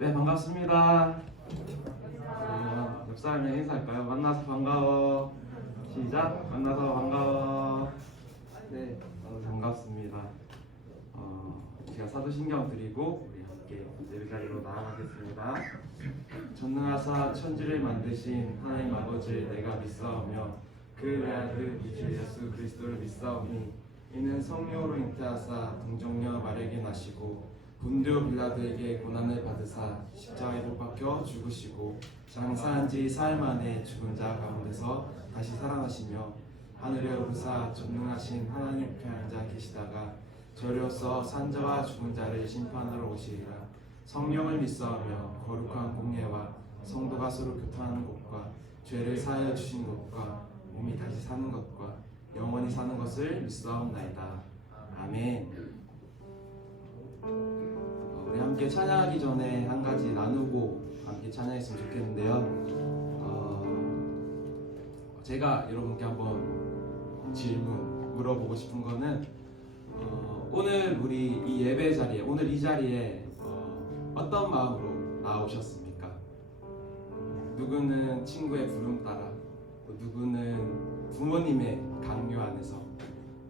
네, 반갑습니다. 옆 사람이랑 인사할까요? 만나서 반가워. 시작. 만나서 반가워. 네, 반갑습니다. 제가 사도신경 드리고 우리 함께 예배 자리로 나아가겠습니다. 전능하사 천지를 만드신 하나님 아버지를 내가 믿사오며 그 외아들 주 예수 그리스도를 믿사오니 이는 성령으로 잉태하사 동정녀 마리아에게 나시고 본디오 빌라도에게 고난을 받으사 십자가에 못 박혀 죽으시고 장사한 지 사흘 만에 죽은 자 가운데서 다시 살아나시며 하늘에 오르사 전능하신 하나님 우편에 앉아 계시다가 저리로서 산자와 죽은 자를 심판하러 오시리라. 성령을 믿사오며 거룩한 공예와 성도가 서로 교통하는 것과 죄를 사하여 주신 것과 몸이 다시 사는 것과 영원히 사는 것을 믿사옵나이다. 아멘. 우리 함께 찬양하기 전에 한 가지 나누고 함께 찬양했으면 좋겠는데요. 제가 여러분께 한번 질문 물어보고 싶은 거는 오늘 우리 이 예배 자리에, 오늘 이 자리에 어떤 마음으로 나오셨습니까? 누구는 친구의 부름 따라, 또 누구는 부모님의 강요 안에서,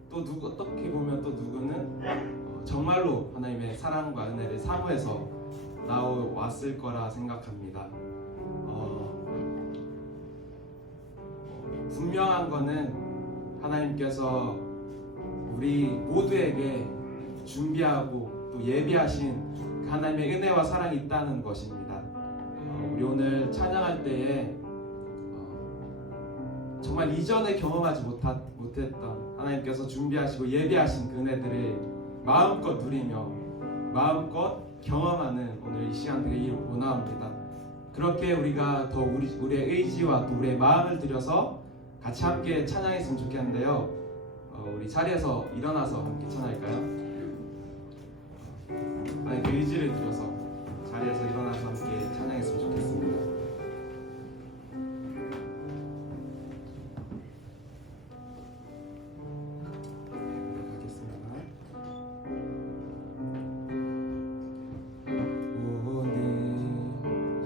또 어떻게 보면 또 누구는 정말로 하나님의 사랑과 은혜를 사모해서 나왔을 거라 생각합니다. 분명한 거는 하나님께서 우리 모두에게 준비하고 또 예비하신 하나님의 은혜와 사랑이 있다는 것입니다. 우리 오늘 찬양할 때에 정말 이전에 경험하지 못했던 하나님께서 준비하시고 예비하신 그 은혜들을 마음껏 누리며 마음껏 경험하는 오늘 이 시간 되기를 원합니다. 그렇게 우리가 더 우리의 의지와 또 우리의 마음을 들여서 같이 함께 찬양했으면 좋겠는데요. 우리 자리에서 일어나서 함께 찬양할까요? 아니, 그 의지를 들여서 자리에서 일어나서 함께 찬양했으면 좋겠습니다.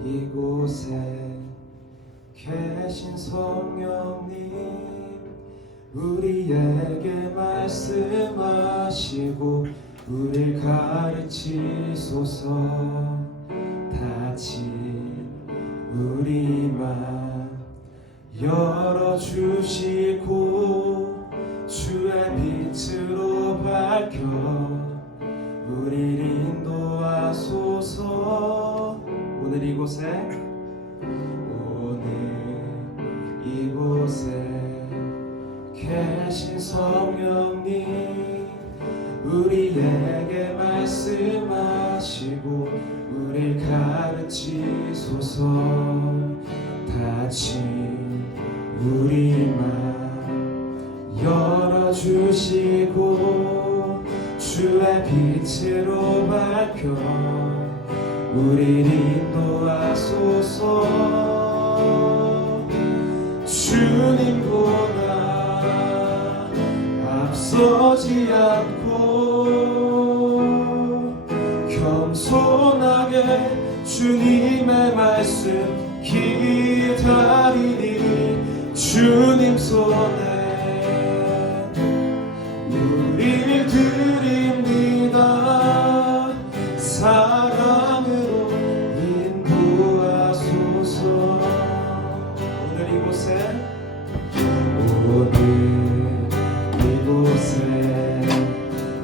이곳에 계신 성령님, 우리에게 말씀하시고 우릴 가르치소서. 다친 우리 맘 열어주시고 주의 빛으로 밝혀 우릴 인도하소서. 오늘 이곳에 계신 성령님, 우리에게 말씀하시고 우릴 가르치소서. 다친 우리 맘 열어주시고 주의 빛으로 밝혀 우릴 인도하소서. 주님보다 앞서지 않고 겸손하게 주님의 말씀 기다리니 주님 손에 우릴 드립니다. 사랑으로 인도하소서. 오늘 이곳에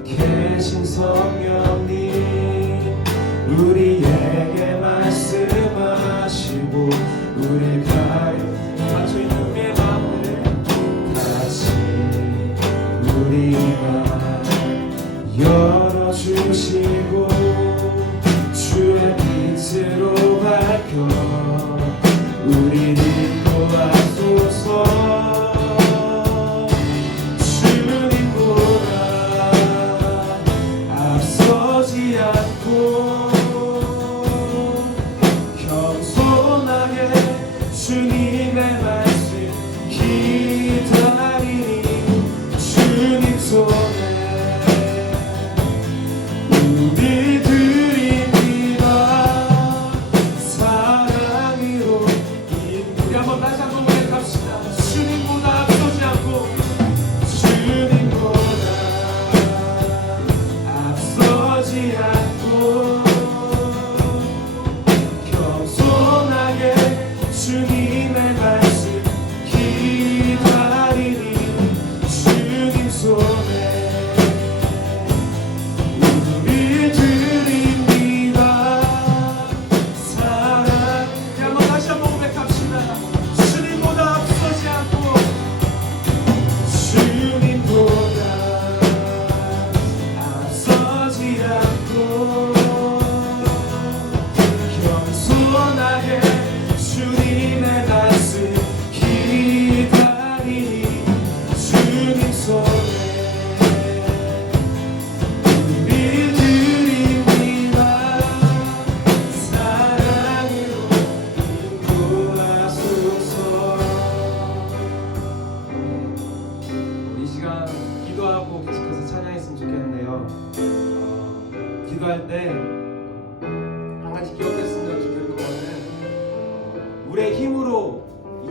계신 성령님, 우리에게 말씀하시고 우리 갇혀있는 우리의 마음을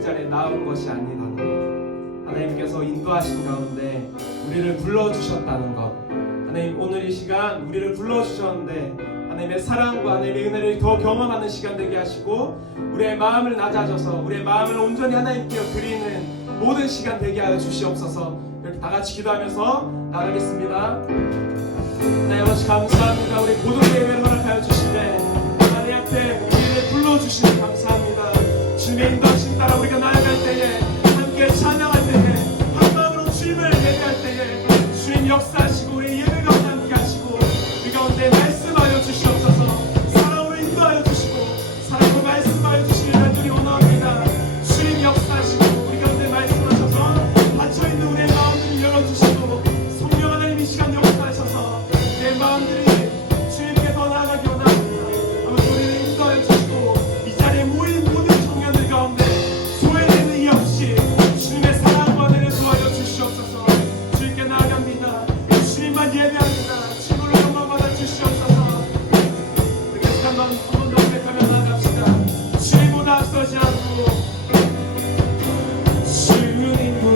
이 자리에 나온 것이 아니라는 것, 하나님께서 인도하신 가운데 우리를 불러주셨다는 것, 하나님 오늘 이 시간 우리를 불러주셨는데 하나님의 사랑과 하나님의 은혜를 더 경험하는 시간 되게 하시고 우리의 마음을 낮아져서 우리의 마음을 온전히 하나님께 드리는 모든 시간 되게 하여 주시옵소서. 이렇게 다 같이 기도하면서 나가겠습니다. 하나님 아버지 감사합니다. 우리 모든 예배를 허락하여 주시네 하나님 앞에 우리를 불러주시니 감사합니다. 주님의 인도하심 따라 우리가 나아갈 때에 함께 찬양할 때에 한 마음으로 주님을 예배할 때에 주님 역사하시고 우리의 예배 가운데 함께 하시고 우리 가운데 말씀하여 주시옵소서. 사랑으로 인도하여 주시고 사랑으로 말씀하여 주시길 간절히 원합니다. 주님 역사하시고 우리 가운데 말씀하셔서 닫혀있는 우리의 마음들을 열어주시고 성령 하나님 이 시간 역사하셔서 내 마음들이 주님께 더 나아가기 원합니다. 아버지 우리를 인도하여 주시고 이 자리에 모인 모든 청년들 가운데 소외되는 이 없이 주님의 사랑과 은혜를 도와여 주시옵소서. 주님께 나아갑니다. 주님만 예배합니다. 주님으로 영광 받아 주시옵소서. 우리 계속 한번 더 고백하며 나아갑시다. 주님보다 앞서지 않고 주님보다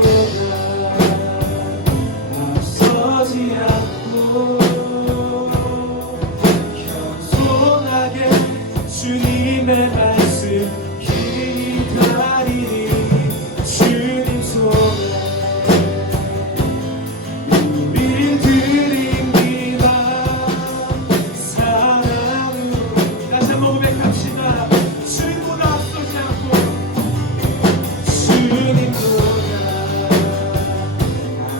앞서지 않고 겸손하게 주님의 말씀 기다리니 주님 손에 우리를 드립니다. 사랑으로 다시 한번 고백합시다. 주님보다 앞서지 않고 주님보다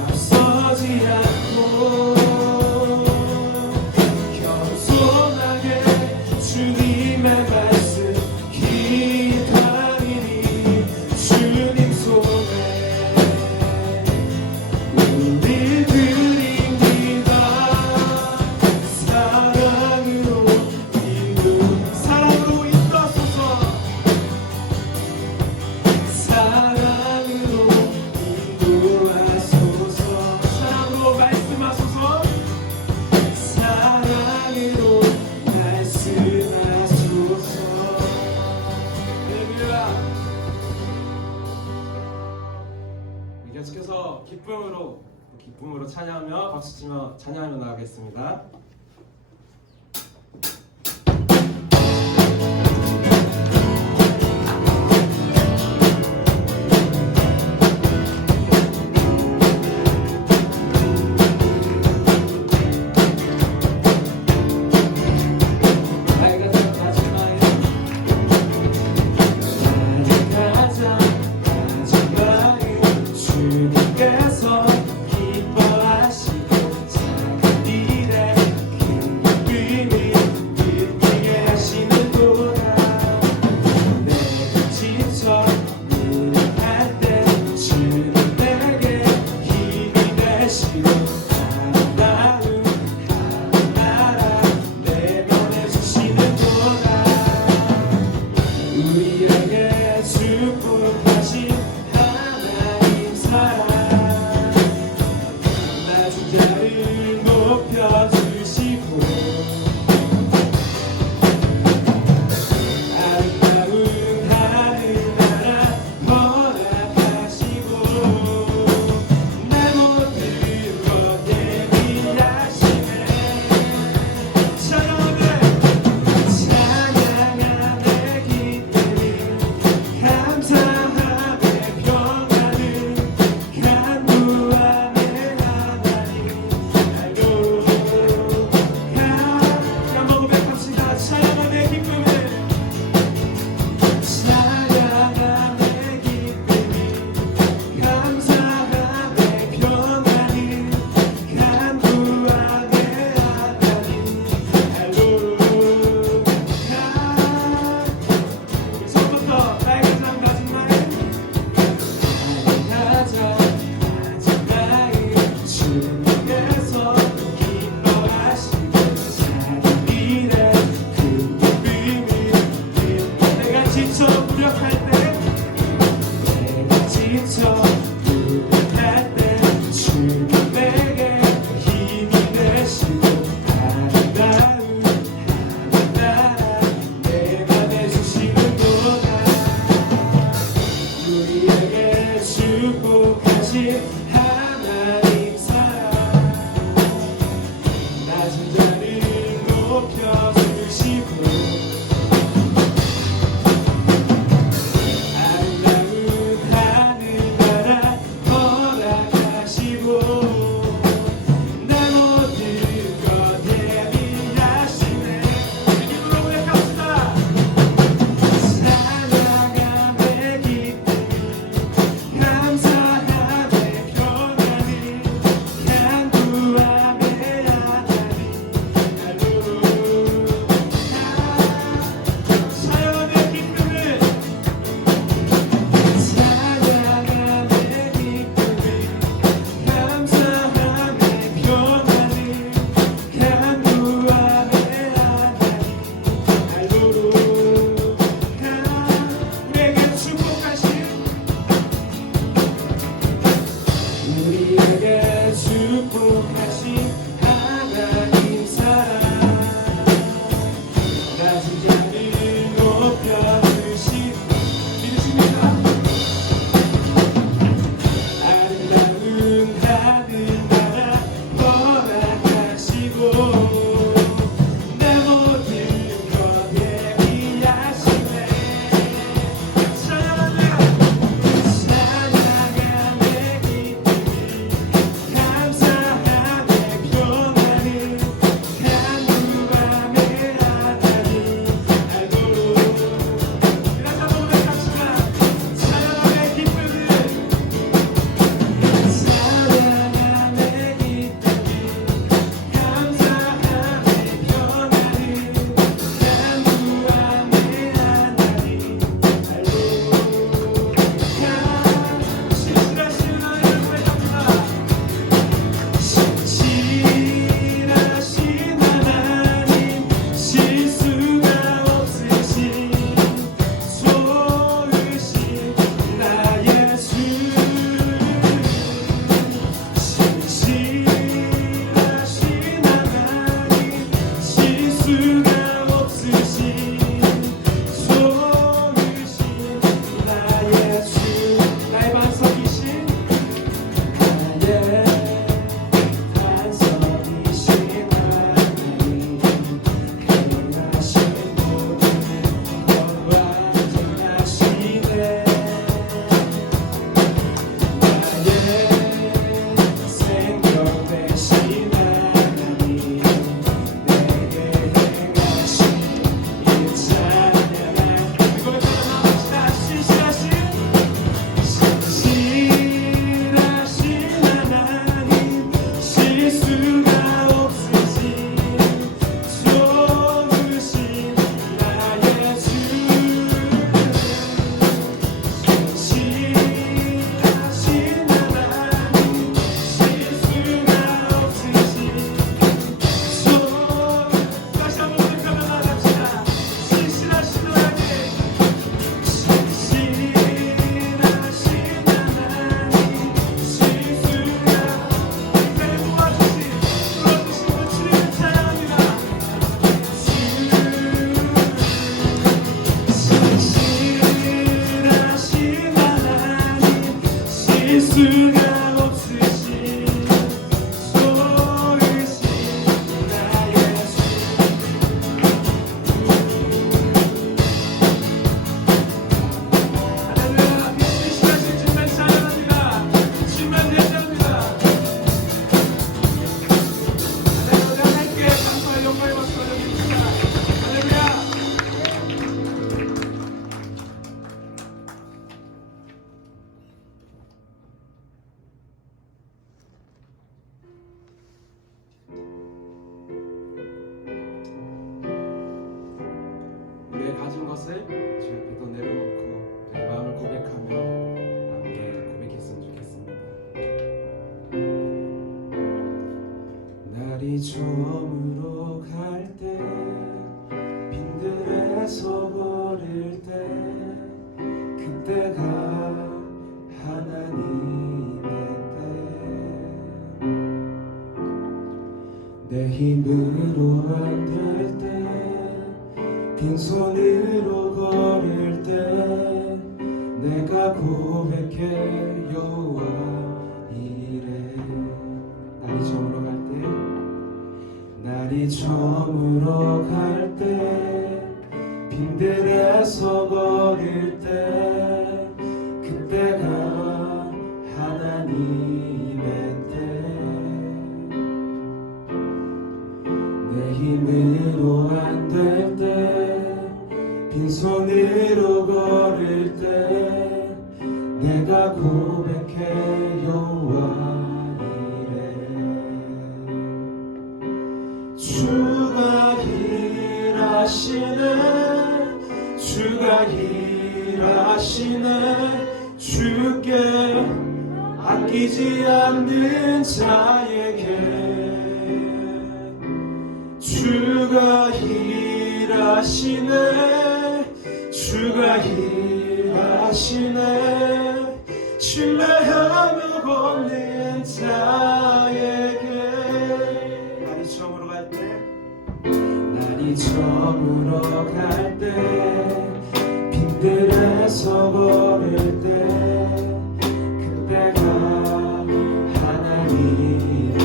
앞서지 않고 겸손하게 주님의 말씀 기다리니 주님 손에 우릴 드립니다. 사랑으로 인도하소서. 사랑으로 인도하소서. 사랑으로 말씀하소서. 사랑으로 말씀하소서. 할렐루야. 계속해서 기쁨으로 찬양하며 박수치며 찬양하며 나가겠습니다. 주님께서 기뻐하시고 작은 일에 빈손으로 걸을 때 내가 고백해 여호와 이래. 날이 저물어 갈 때, 날이 저물어 갈 때, 빈들에서 걸을 때, 그때가 하나님의 때. 내 힘으로 안 될 때, 빈손으로 걸을 때, 내가 고백해 여호와 주가 일하시네, 주가 일하시네. 주께 아끼지 않는 자에게 주가 일하시네, 주가 일하시네. 신뢰하며 걷는 자에게 날이 저물어 갈 때, 날이 저물어 갈 때, 빈들에서 걸을 때, 그때가 하나님의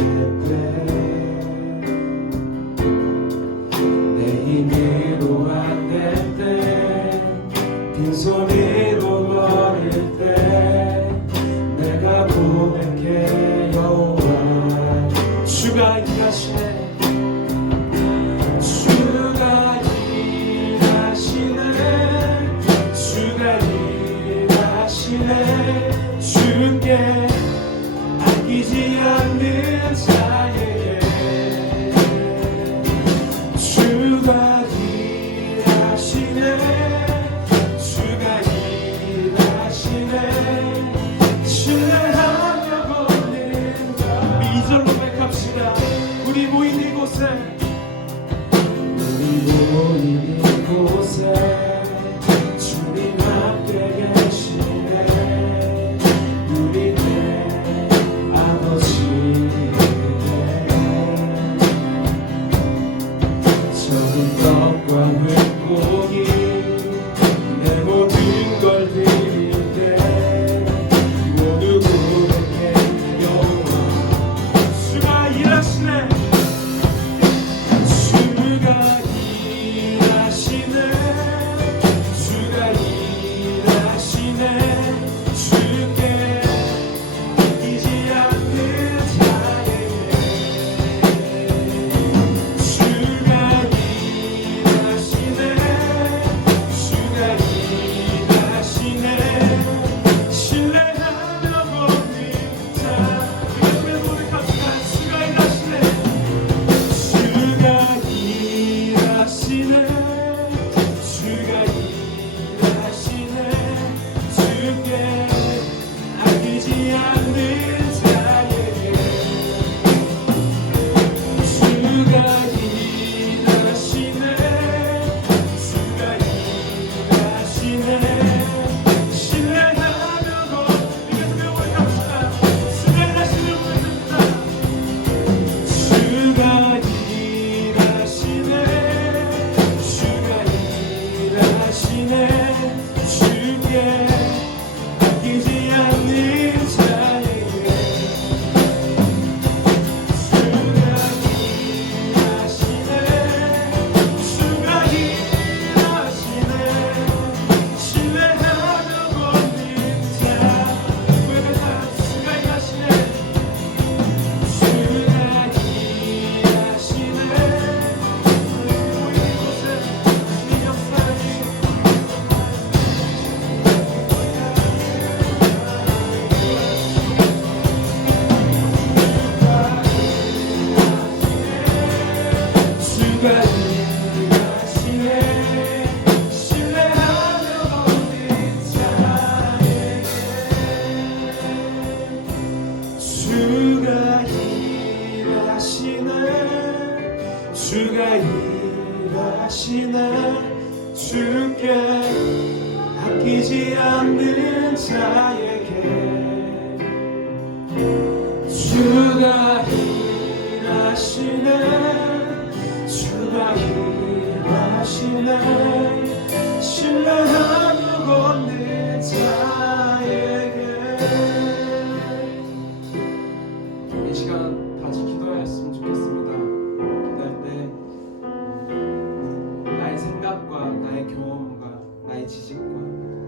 때. 내 힘으로 안 될 때, 빈손으로 걸을 때, 내가 고백해 여호와. 주가 일하시네, 주가 일하시네, 주가 일하시네. 주께 아끼지 않는 자에게 주가 일하시네, 주가 일하시네. 신뢰하며 걷는다. 우리 이절로 고백합시다. 우리 모인 이곳에, 우리 모인 이곳에 주님 함께 계시네. 우리의 아버지네. 적은 떡과 물고기 내 모든 걸 드릴 때 모두 고백해 여호와. 주가 일하시네, 주가 일하시네, 주가 일하시네. 주께 아끼지 않는 자에게 주가 일하시네, 주가 일하시네. 신뢰하며 걷는 자. 이렇게 고백합시다. 주가 일하시네, 주가 일하시네, 주가 일하시네. 주께 아끼지 않는 자에게 주가 일하시네, 주가 일하시네. 신뢰하며 걷는 고백합시다. 주가 일하시는 고백합시다. 주가 일하시네, 주가 일하시네. 주께 아끼지 않는 자에게 주가 일하시네, 주가 일하시네. 신뢰하며 걷는 자. 고백합시다. 주가 일하시네, 주가 일하시네. 우리 이곳에 주님 역사하니 주가 일하시네, 신뢰하며 걷는 자에게 주가 일하시네, 주가 일하시네. 주께 아끼지 않는 자에게 주가 일하시네, 주가 일하시네. 하시네 신뢰하고 걷는 자에게. 이 시간 같이 기도하였으면 좋겠습니다. 기도할 때 나의 생각과 나의 경험과 나의 지식과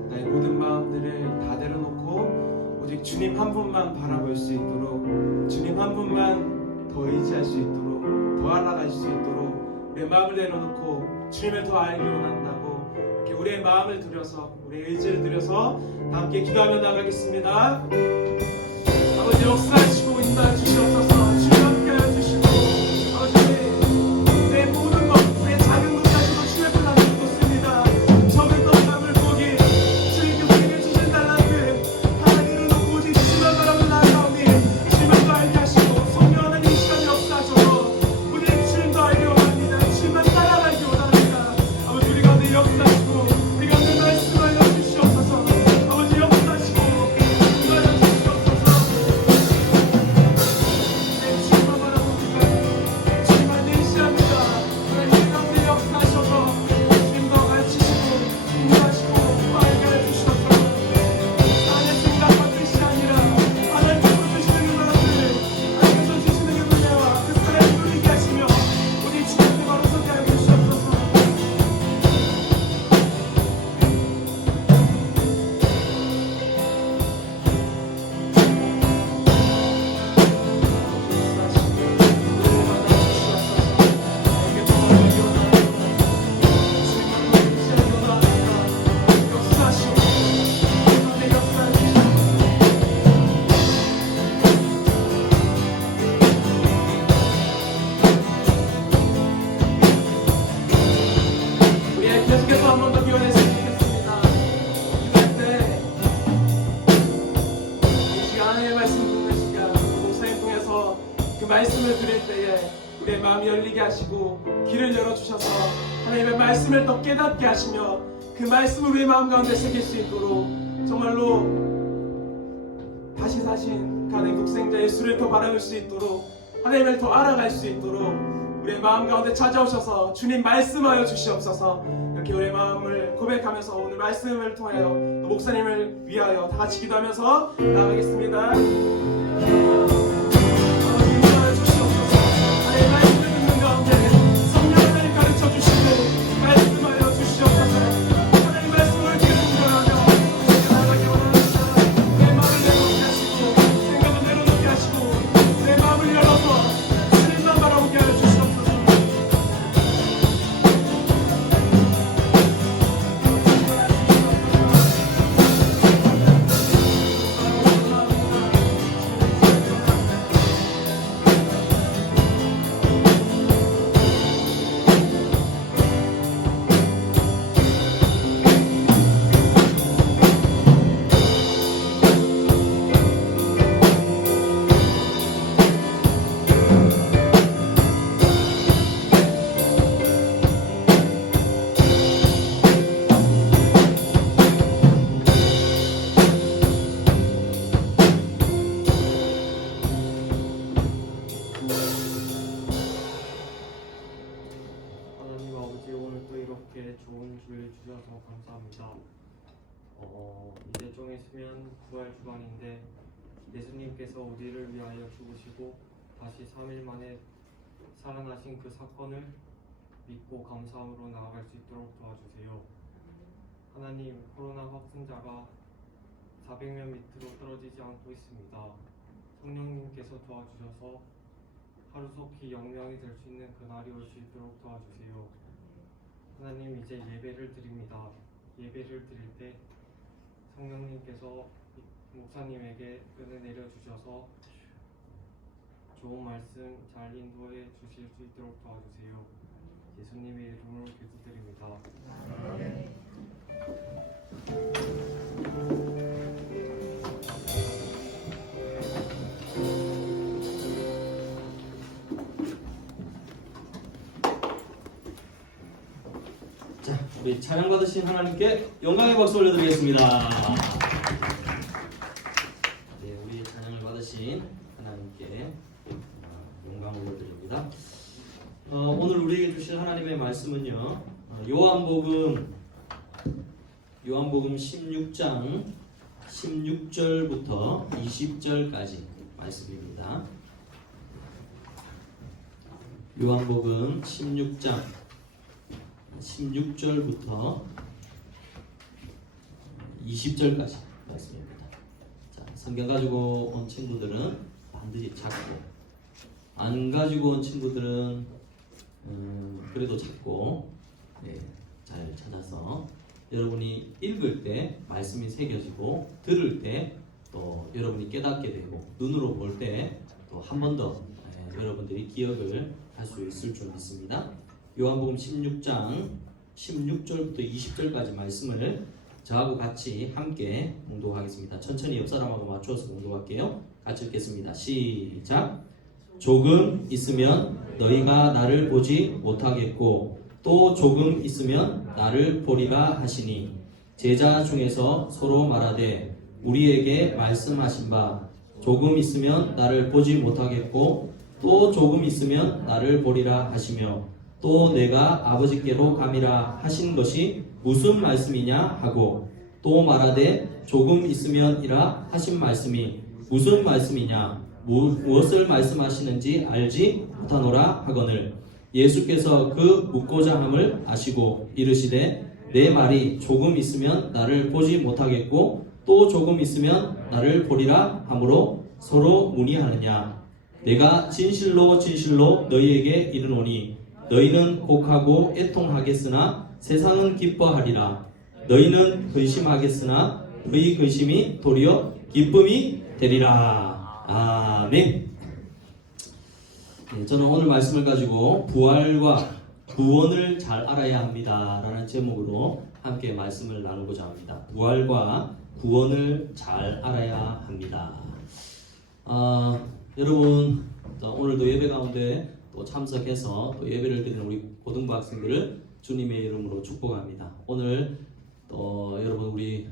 나의 모든 마음들을 다 내려놓고 오직 주님 한 분만 바라볼 수 있도록, 주님 한 분만 더 의지할 수 있도록, 더 알아갈 수 있도록 우리의 마음을 내려놓고 주님을 더 알기 원한다고 이렇게 우리의 마음을 들여서, 우리의 의지를 들여서 다 함께 기도하며 나가겠습니다. 아버지 역사하시고 인도해 주시옵소서. 주님 함께하여 주시고 아버지 내 모든 것, 내 작은 것까지도 주의 분 안에 묻습니다. 적은 떡나물 고기 주님께서 내게 주신 달란트 하나님을 놓고 오직 주만 바라보는 나아가오니 주님만 더 알게 하시고 성령 하나님 이 시간 역사하셔서 우리의 주님 더 알기 원합니다. 주님만 따라가기 원합니다. 아버지 우리 가운데 역사하시고 우리 가운데 말씀하여 주시옵소서. 아버지 역사하시고 인도하여 주시옵소서. 주님만 바라봅니다. 주님만 내시합니다. 하나님 가운데 역사하셔서 주님 더 가르치시고 인도하시고 알게 해주시옵소서. 나의 생각과 뜻이 아니라 하나님께서 주시는 은혜를, 하나님께서 주시는 은혜와 그 사랑을 누리게 하시며 우리 주님께 바로 서게 하여 주시옵소서. 우리 계속해서 한 번 더 기원했으면 좋겠습니다. 기도할 때 이 시간 하나님의 말씀 듣는 시간 목사님 통해서 그 말씀을 들을 때에 우리의 마음이 열리게 하시고 길을 열어주셔서 하나님의 말씀을 더 깨닫게 하시며 그 말씀을 우리의 마음 가운데 새길 수 있도록 정말로 다시 사신 그 하나님 독생자 예수를 더 바라볼 수 있도록 하나님을 더 알아갈 수 있도록 우리의 마음 가운데 찾아오셔서 주님 말씀하여 주시옵소서. 이렇게 우리의 마음을 고백하면서 오늘 말씀을 통하여 또 목사님을 위하여 다 같이 기도하면서 나가겠습니다. 아버지 인도하여 주시옵소서. 하나님의 말씀을 듣는 가운데 성령 하나님 가르쳐 주시고 말씀하여 주시옵소서. 하나님 말씀을 기억하며 나가기 원합니다. 내 마음을 내려놓게 하시고 생각을 내려놓게 하시고 내 마음을 열어서 주님만 바라보게 하여 주시옵소서. 하나님 아버지 오늘 또 이렇게 좋은 주일 주셔서 감사합니다. 이제 좀 있으면 부활 주간인데 예수님께서 우리를 위하여 죽으시고 다시 3일 만에 살아나신 그 사건을 믿고 감사함으로 나아갈 수 있도록 도와주세요. 하나님 코로나 확진자가 400명 밑으로 떨어지지 않고 있습니다. 성령님께서 도와주셔서 하루속히 0명이 될 수 있는 그날이 올 수 있도록 도와주세요. 하나님 이제 예배를 드립니다. 예배를 드릴 때 성령님께서 목사님에게 끈을 내려주셔서 좋은 말씀 잘 인도해 주실 수 있도록 도와주세요. 예수님의 이름으로 기도드립니다. 자, 우리 찬양 받으신 하나님께 영광의 박수 올려드리겠습니다. 네, 우리 찬양을 받으신 하나님께 영광 올려드립니다. 오늘 우리에게 주신 하나님의 말씀은요, 요한복음 16장 16절부터 20절까지 말씀입니다. 요한복음 16장 16절부터 20절까지 말씀입니다. 자, 성경 가지고 온 친구들은 반드시 찾고, 안 가지고 온 친구들은 그래도 찾고, 잘 찾아서 여러분이 읽을 때 말씀이 새겨지고, 들을 때 또 여러분이 깨닫게 되고, 눈으로 볼 때 또 한 번 더 여러분들이 기억을 할 수 있을 줄 믿습니다. 요한복음 16장 16절부터 20절까지 말씀을 저하고 같이 함께 봉독하겠습니다. 천천히 옆 사람하고 맞추어서 봉독할게요. 같이 읽겠습니다. 시작. 조금 있으면 너희가 나를 보지 못하겠고 또 조금 있으면 나를 보리라 하시니, 제자 중에서 서로 말하되 우리에게 말씀하신 바 조금 있으면 나를 보지 못하겠고 또 조금 있으면 나를 보리라 하시며, 또 내가 아버지께로 감이라 하신 것이 무슨 말씀이냐 하고, 또 말하되 조금 있으면이라 하신 말씀이 무슨 말씀이냐, 무엇을 말씀하시는지 알지 못하노라 하거늘, 예수께서 그 묻고자 함을 아시고 이르시되 내 말이 조금 있으면 나를 보지 못하겠고 또 조금 있으면 나를 보리라 하므로 서로 문의하느냐. 내가 진실로 진실로 너희에게 이르노니 너희는 곡하고 애통하겠으나 세상은 기뻐하리라. 너희는 근심하겠으나 너희 근심이 도리어 기쁨이 되리라. 아멘. 저는 오늘 말씀을 가지고 부활과 구원을 잘 알아야 합니다 라는 제목으로 함께 말씀을 나누고자 합니다. 부활과 구원을 잘 알아야 합니다. 여러분, 오늘도 예배 가운데 또 참석해서 또 예배를 드리는 우리 고등부 학생들을 주님의 이름으로 축복합니다. 오늘 또 여러분 우리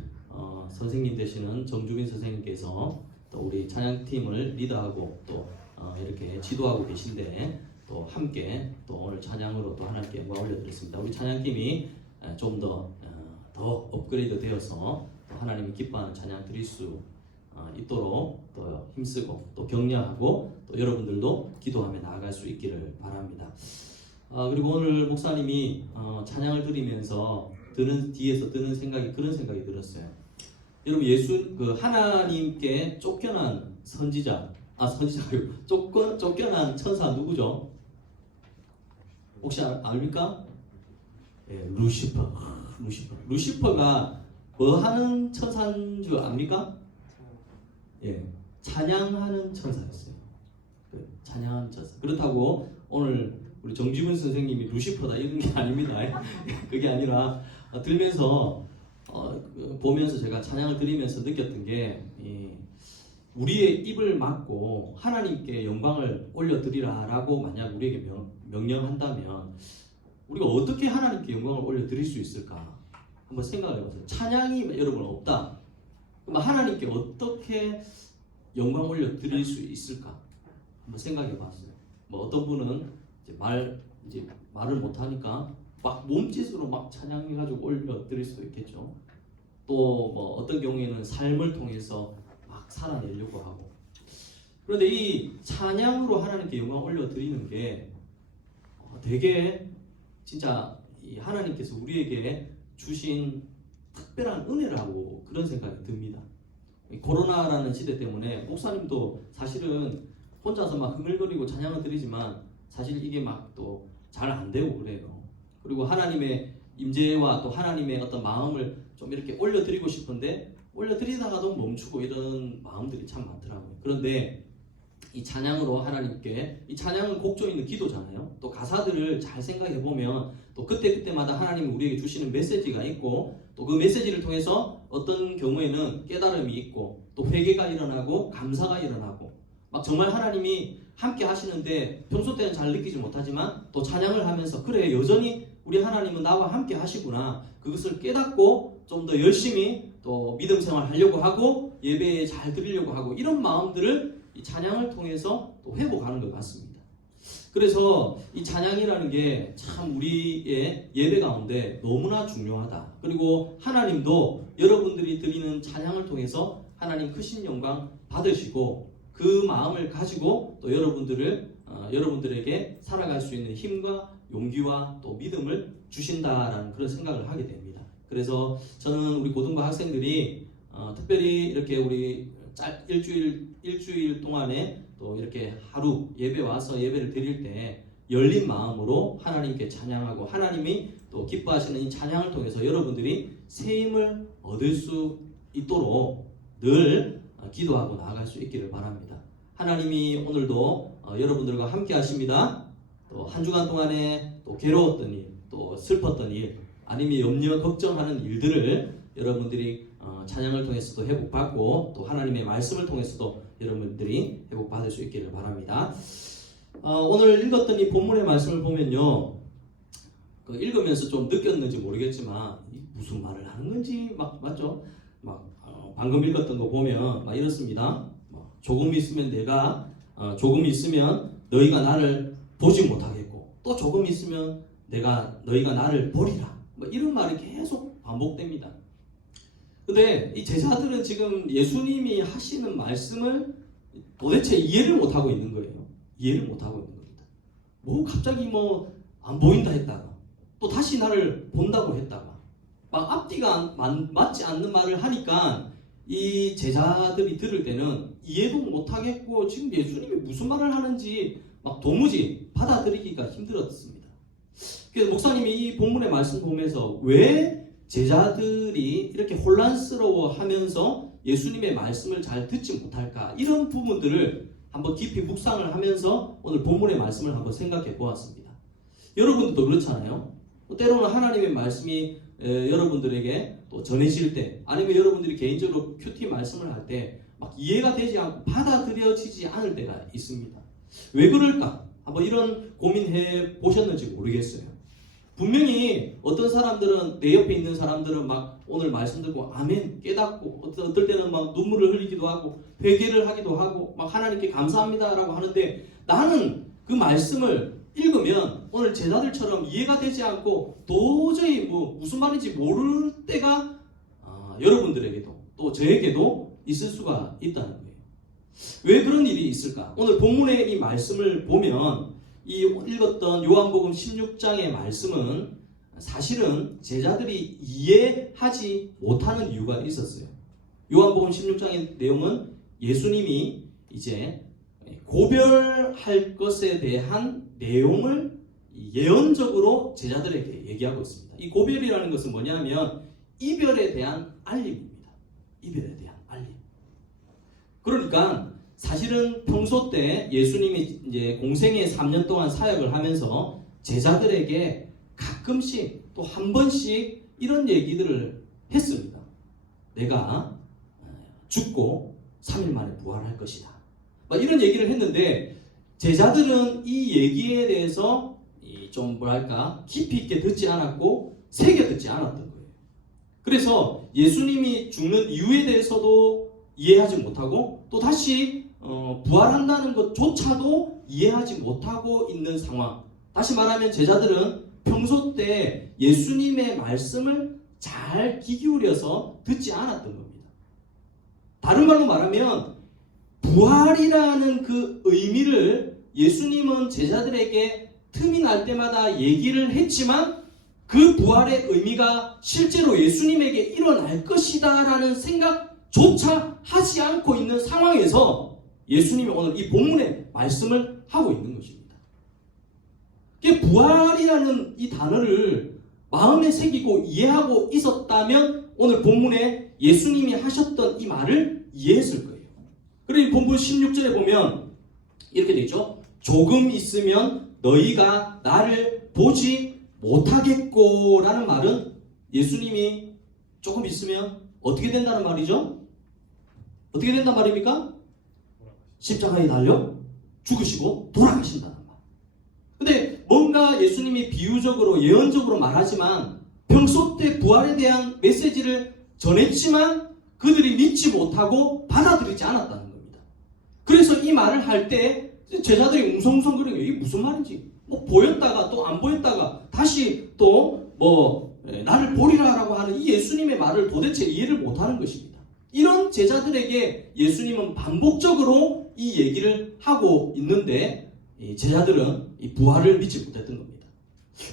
선생님 되시는 정주빈 선생님께서 또 우리 찬양팀을 리더하고 또 이렇게 지도하고 계신데, 또 함께 또 오늘 찬양으로 또 하나님께 영광 올려드렸습니다. 우리 찬양팀이 좀 더 업그레이드 되어서 또 하나님이 기뻐하는 찬양 드릴 수 있도록 또 힘쓰고 또 격려하고 또 여러분들도 기도하며 나아갈 수 있기를 바랍니다. 그리고 오늘 목사님이 찬양을 드리면서 뒤에서 드는 생각이 그런 생각이 들었어요. 여러분, 하나님께 쫓겨난 쫓겨난 천사 누구죠? 혹시 압니까? 루시퍼가 뭐 하는 천사인 줄 압니까? 찬양하는 천사였어요. 찬양하는 천사. 그렇다고 오늘 우리 정지훈 선생님이 루시퍼다 이런 게 아닙니다. 그게 아니라 보면서 제가 찬양을 드리면서 느꼈던 게, 우리의 입을 막고 하나님께 영광을 올려드리라라고 만약 우리에게 명령한다면 우리가 어떻게 하나님께 영광을 올려드릴 수 있을까? 한번 생각해보세요. 찬양이 여러분 없다. 그럼 하나님께 어떻게 영광 올려드릴 수 있을까? 한번 생각해봤어요. 어떤 분은 말을 못하니까 막 몸짓으로 막 찬양해가지고 올려드릴 수도 있겠죠. 또 어떤 경우에는 삶을 통해서 막 살아내려고 하고. 그런데 이 찬양으로 하나님께 영광 올려드리는 게 되게 진짜 이 하나님께서 우리에게 주신 특별한 은혜라고 그런 생각이 듭니다. 코로나라는 시대 때문에 목사님도 사실은 혼자서 막 흥얼거리고 찬양을 드리지만 사실 이게 막 또 잘 안 되고 그래요. 그리고 하나님의 임재와 또 하나님의 어떤 마음을 좀 이렇게 올려드리고 싶은데 올려드리다가도 멈추고 이런 마음들이 참 많더라고요. 그런데 이 찬양으로 하나님께, 이 찬양은 곡조 있는 기도잖아요. 또 가사들을 잘 생각해 보면 또 그때마다 하나님이 우리에게 주시는 메시지가 있고, 또 그 메시지를 통해서 어떤 경우에는 깨달음이 있고 또 회개가 일어나고 감사가 일어나고, 막 정말 하나님이 함께 하시는데 평소 때는 잘 느끼지 못하지만 또 찬양을 하면서 그래, 여전히 우리 하나님은 나와 함께 하시구나, 그것을 깨닫고 좀 더 열심히 또 믿음 생활 하려고 하고 예배에 잘 드리려고 하고, 이런 마음들을 이 찬양을 통해서 또 회복하는 것 같습니다. 그래서 이 찬양이라는 게 참 우리의 예배 가운데 너무나 중요하다. 그리고 하나님도 여러분들이 드리는 찬양을 통해서 하나님 크신 영광 받으시고 그 마음을 가지고 또 여러분들에게 살아갈 수 있는 힘과 용기와 또 믿음을 주신다라는 그런 생각을 하게 됩니다. 그래서 저는 우리 고등부 학생들이 특별히 이렇게 우리 일주일 동안에 또 이렇게 하루 예배 와서 예배를 드릴 때 열린 마음으로 하나님께 찬양하고 하나님이 또 기뻐하시는 이 찬양을 통해서 여러분들이 새 힘을 얻을 수 있도록 늘 기도하고 나아갈 수 있기를 바랍니다. 하나님이 오늘도 여러분들과 함께 하십니다. 또 한 주간 동안에 또 괴로웠던 일, 또 슬펐던 일, 아니면 염려, 걱정하는 일들을 여러분들이 찬양을 통해서도 회복받고 또 하나님의 말씀을 통해서도 여러분들이 회복받을 수 있기를 바랍니다. 오늘 읽었던 이 본문의 말씀을 보면요, 읽으면서 좀 느꼈는지 모르겠지만 무슨 말을 하는 건지 맞죠? 방금 읽었던 거 보면 이렇습니다. 조금 있으면 너희가 나를 보지 못하겠고 또 조금 있으면 너희가 나를 보리라. 이런 말이 계속 반복됩니다. 근데 이 제자들은 지금 예수님이 하시는 말씀을 도대체 이해를 못하고 있는 거예요. 이해를 못하고 있는 겁니다. 갑자기 안 보인다 했다가 또 다시 나를 본다고 했다가 앞뒤가 맞지 않는 말을 하니까 이 제자들이 들을 때는 이해도 못하겠고 지금 예수님이 무슨 말을 하는지 도무지 받아들이기가 힘들었습니다. 그래서 목사님이 이 본문의 말씀 보면서 왜 제자들이 이렇게 혼란스러워하면서 예수님의 말씀을 잘 듣지 못할까, 이런 부분들을 한번 깊이 묵상을 하면서 오늘 본문의 말씀을 한번 생각해 보았습니다. 여러분들도 그렇잖아요. 때로는 하나님의 말씀이 여러분들에게 또 전해질 때, 아니면 여러분들이 개인적으로 큐티 말씀을 할 때 이해가 되지 않고 받아들여지지 않을 때가 있습니다. 왜 그럴까? 한번 이런 고민해 보셨는지 모르겠어요. 분명히 어떤 사람들은, 내 옆에 있는 사람들은 오늘 말씀 듣고 아멘 깨닫고, 어떨 때는 눈물을 흘리기도 하고 회개를 하기도 하고 하나님께 감사합니다라고 하는데, 나는 그 말씀을 읽으면 오늘 제자들처럼 이해가 되지 않고 도저히 무슨 말인지 모를 때가 여러분들에게도 또 저에게도 있을 수가 있다는 거예요. 왜 그런 일이 있을까? 오늘 본문의 이 말씀을 보면 이 읽었던 요한복음 16장의 말씀은 사실은 제자들이 이해하지 못하는 이유가 있었어요. 요한복음 16장의 내용은 예수님이 이제 고별할 것에 대한 내용을 예언적으로 제자들에게 얘기하고 있습니다. 이 고별이라는 것은 뭐냐면 이별에 대한 알림입니다. 이별에 대한 알림. 그러니까 사실은 평소 때 예수님이 이제 공생애 3년 동안 사역을 하면서 제자들에게 가끔씩 또 한 번씩 이런 얘기들을 했습니다. 내가 죽고 3일 만에 부활할 것이다. 이런 얘기를 했는데 제자들은 이 얘기에 대해서 좀 깊이 있게 듣지 않았고 새겨 듣지 않았던 거예요. 그래서 예수님이 죽는 이유에 대해서도 이해하지 못하고 또 다시 부활한다는 것조차도 이해하지 못하고 있는 상황. 다시 말하면 제자들은 평소 때 예수님의 말씀을 잘 귀 기울여서 듣지 않았던 겁니다. 다른 말로 말하면 부활이라는 그 의미를 예수님은 제자들에게 틈이 날 때마다 얘기를 했지만 그 부활의 의미가 실제로 예수님에게 일어날 것이다 라는 생각조차 하지 않고 있는 상황에서 예수님이 오늘 이 본문의 말씀을 하고 있는 것입니다. 부활이라는 이 단어를 마음에 새기고 이해하고 있었다면 오늘 본문에 예수님이 하셨던 이 말을 이해했을 거예요. 그리고 본문 16절에 보면 이렇게 되어 있죠. 조금 있으면 너희가 나를 보지 못하겠고 라는 말은 예수님이 조금 있으면 어떻게 된다는 말이죠? 어떻게 된단 말입니까? 십자가에 달려 죽으시고 돌아가신다는 말. 근데 뭔가 예수님이 비유적으로 예언적으로 말하지만 평소 때 부활에 대한 메시지를 전했지만 그들이 믿지 못하고 받아들이지 않았다는 겁니다. 그래서 이 말을 할 때 제자들이 웅성웅성거리는 게 이게 무슨 말인지 뭐 보였다가 또 안 보였다가 다시 또 뭐 나를 보리라라고 하는 이 예수님의 말을 도대체 이해를 못하는 것입니다. 이런 제자들에게 예수님은 반복적으로 이 얘기를 하고 있는데 이 제자들은 이 부활을 믿지 못했던 겁니다.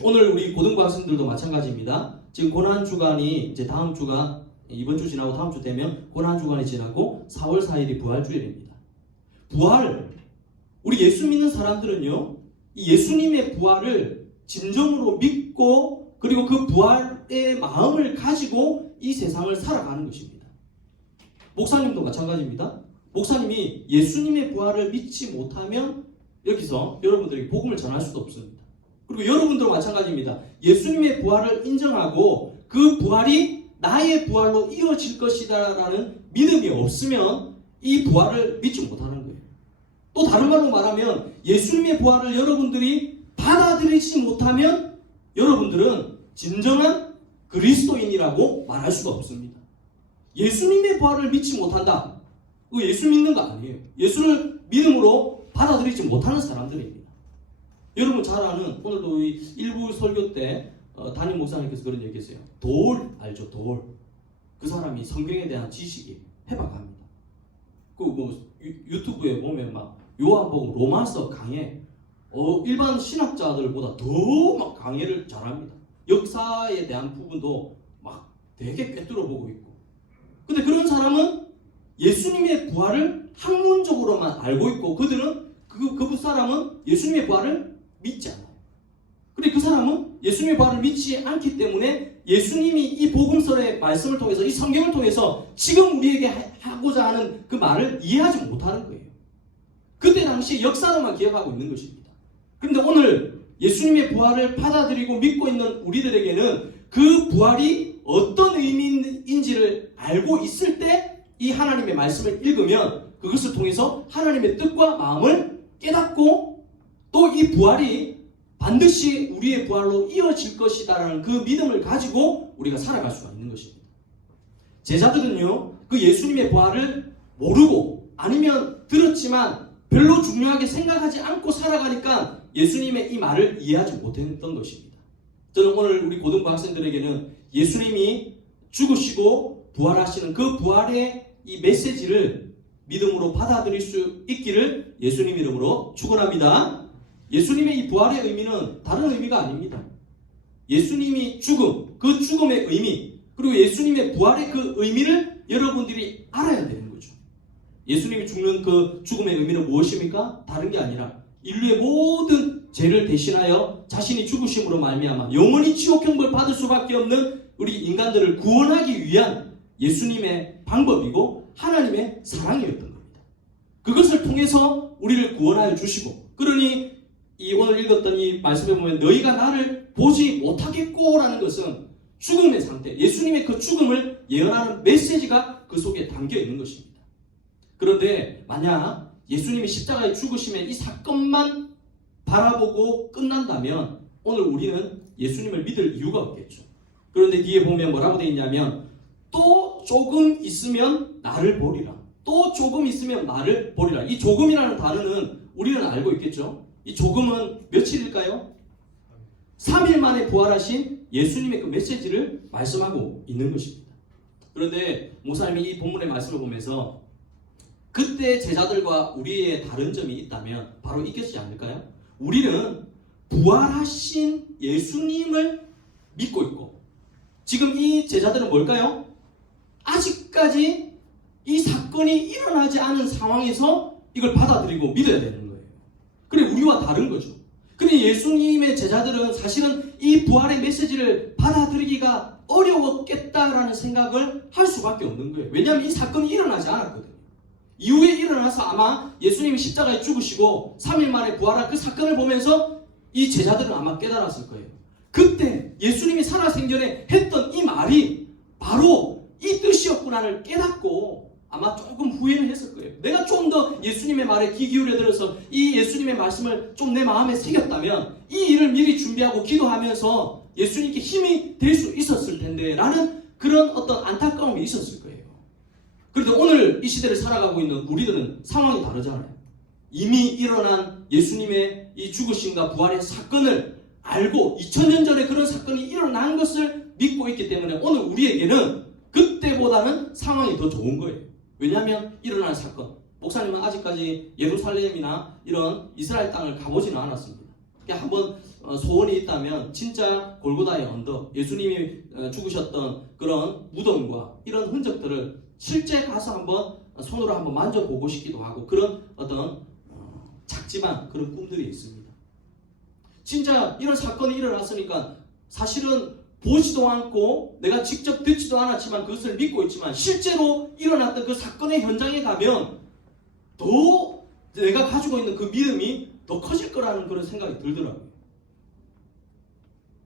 오늘 우리 고등부 학생들도 마찬가지입니다. 지금 고난주간이 이제 다음 주가 이번 주 지나고 다음 주 되면 고난주간이 지나고 4월 4일이 부활주일입니다. 부활, 우리 예수 믿는 사람들은요, 이 예수님의 부활을 진정으로 믿고 그리고 그 부활의 마음을 가지고 이 세상을 살아가는 것입니다. 목사님도 마찬가지입니다. 목사님이 예수님의 부활을 믿지 못하면 여기서 여러분들에게 복음을 전할 수도 없습니다. 그리고 여러분들도 마찬가지입니다. 예수님의 부활을 인정하고 그 부활이 나의 부활로 이어질 것이다라는 믿음이 없으면 이 부활을 믿지 못하는 거예요. 또 다른 말로 말하면 예수님의 부활을 여러분들이 받아들이지 못하면 여러분들은 진정한 그리스도인이라고 말할 수가 없습니다. 예수님의 부활을 믿지 못한다. 그거 예수 믿는 거 아니에요. 예수를 믿음으로 받아들이지 못하는 사람들입니다. 여러분 잘 아는 오늘도 일부 설교 때 담임 목사님께서 그런 얘기했어요. 돌 알죠? 돌. 그 사람이 성경에 대한 지식이 해박합니다. 그 뭐 유튜브에 보면 막 요한복음 로마서 강해. 일반 신학자들보다 더 막 강해를 잘합니다. 역사에 대한 부분도 막 되게 꿰뚫어 보고 있고. 근데 그런 사람은 예수님의 부활을 학문적으로만 알고 있고 그들은 그 사람은 예수님의 부활을 믿지 않아요. 그리고 그 사람은 예수님의 부활을 믿지 않기 때문에 예수님이 이 복음서의 말씀을 통해서 이 성경을 통해서 지금 우리에게 하고자 하는 그 말을 이해하지 못하는 거예요. 그때 당시 역사로만 기억하고 있는 것입니다. 그런데 오늘 예수님의 부활을 받아들이고 믿고 있는 우리들에게는 그 부활이 어떤 의미인지를 알고 있을 때 이 하나님의 말씀을 읽으면 그것을 통해서 하나님의 뜻과 마음을 깨닫고 또 이 부활이 반드시 우리의 부활로 이어질 것이다라는 그 믿음을 가지고 우리가 살아갈 수가 있는 것입니다. 제자들은요, 그 예수님의 부활을 모르고 아니면 들었지만 별로 중요하게 생각하지 않고 살아가니까 예수님의 이 말을 이해하지 못했던 것입니다. 저는 오늘 우리 고등부 학생들에게는 예수님이 죽으시고 부활하시는 그 부활의 이 메시지를 믿음으로 받아들일 수 있기를 예수님 이름으로 축원합니다. 예수님의 이 부활의 의미는 다른 의미가 아닙니다. 예수님이 죽음, 그 죽음의 의미, 그리고 예수님의 부활의 그 의미를 여러분들이 알아야 되는 거죠. 예수님이 죽는 그 죽음의 의미는 무엇입니까? 다른 게 아니라 인류의 모든 죄를 대신하여 자신이 죽으심으로 말미암아 영원히 지옥형벌 받을 수밖에 없는 우리 인간들을 구원하기 위한 예수님의 방법이고 하나님의 사랑이었던 겁니다. 그것을 통해서 우리를 구원하여 주시고, 그러니 이 오늘 읽었던 이 말씀에 보면 너희가 나를 보지 못하겠고라는 것은 죽음의 상태, 예수님의 그 죽음을 예언하는 메시지가 그 속에 담겨 있는 것입니다. 그런데 만약 예수님이 십자가에 죽으심의 이 사건만 바라보고 끝난다면 오늘 우리는 예수님을 믿을 이유가 없겠죠. 그런데 뒤에 보면 뭐라고 되어 있냐면 또 조금 있으면 나를 보리라. 또 조금 있으면 나를 보리라. 이 조금이라는 단어는 우리는 알고 있겠죠. 이 조금은 며칠일까요? 3일 만에 부활하신 예수님의 그 메시지를 말씀하고 있는 것입니다. 그런데 목사님이 이 본문의 말씀을 보면서 그때 제자들과 우리의 다른 점이 있다면 바로 이것이 아닐까요? 우리는 부활하신 예수님을 믿고 있고 지금 이 제자들은 뭘까요? 아직까지 이 사건이 일어나지 않은 상황에서 이걸 받아들이고 믿어야 되는 거예요. 그래 우리와 다른 거죠. 그래 예수님의 제자들은 사실은 이 부활의 메시지를 받아들이기가 어려웠겠다라는 생각을 할 수밖에 없는 거예요. 왜냐하면 이 사건이 일어나지 않았거든요. 이후에 일어나서 아마 예수님이 십자가에 죽으시고 3일 만에 부활한 그 사건을 보면서 이 제자들은 아마 깨달았을 거예요. 그때 예수님이 살아생전에 했던 이 말이 바로 이 뜻이었구나를 깨닫고 아마 조금 후회는 했을 거예요. 내가 좀 더 예수님의 말에 귀 기울여 들어서 이 예수님의 말씀을 좀 내 마음에 새겼다면 이 일을 미리 준비하고 기도하면서 예수님께 힘이 될 수 있었을 텐데 라는 그런 어떤 안타까움이 있었을 거예요. 그런데 오늘 이 시대를 살아가고 있는 우리들은 상황이 다르잖아요. 이미 일어난 예수님의 이 죽으심과 부활의 사건을 알고 2000년 전에 그런 사건이 일어난 것을 믿고 있기 때문에 오늘 우리에게는 그때보다는 상황이 더 좋은 거예요. 왜냐하면 일어난 사건. 목사님은 아직까지 예루살렘이나 이런 이스라엘 땅을 가보지는 않았습니다. 한번 소원이 있다면 진짜 골고다의 언덕, 예수님이 죽으셨던 그런 무덤과 이런 흔적들을 실제 가서 한번 손으로 한번 만져보고 싶기도 하고 그런 어떤 작지만 그런 꿈들이 있습니다. 진짜 이런 사건이 일어났으니까 사실은 보지도 않고 내가 직접 듣지도 않았지만 그것을 믿고 있지만 실제로 일어났던 그 사건의 현장에 가면 더 내가 가지고 있는 그 믿음이 더 커질 거라는 그런 생각이 들더라고요.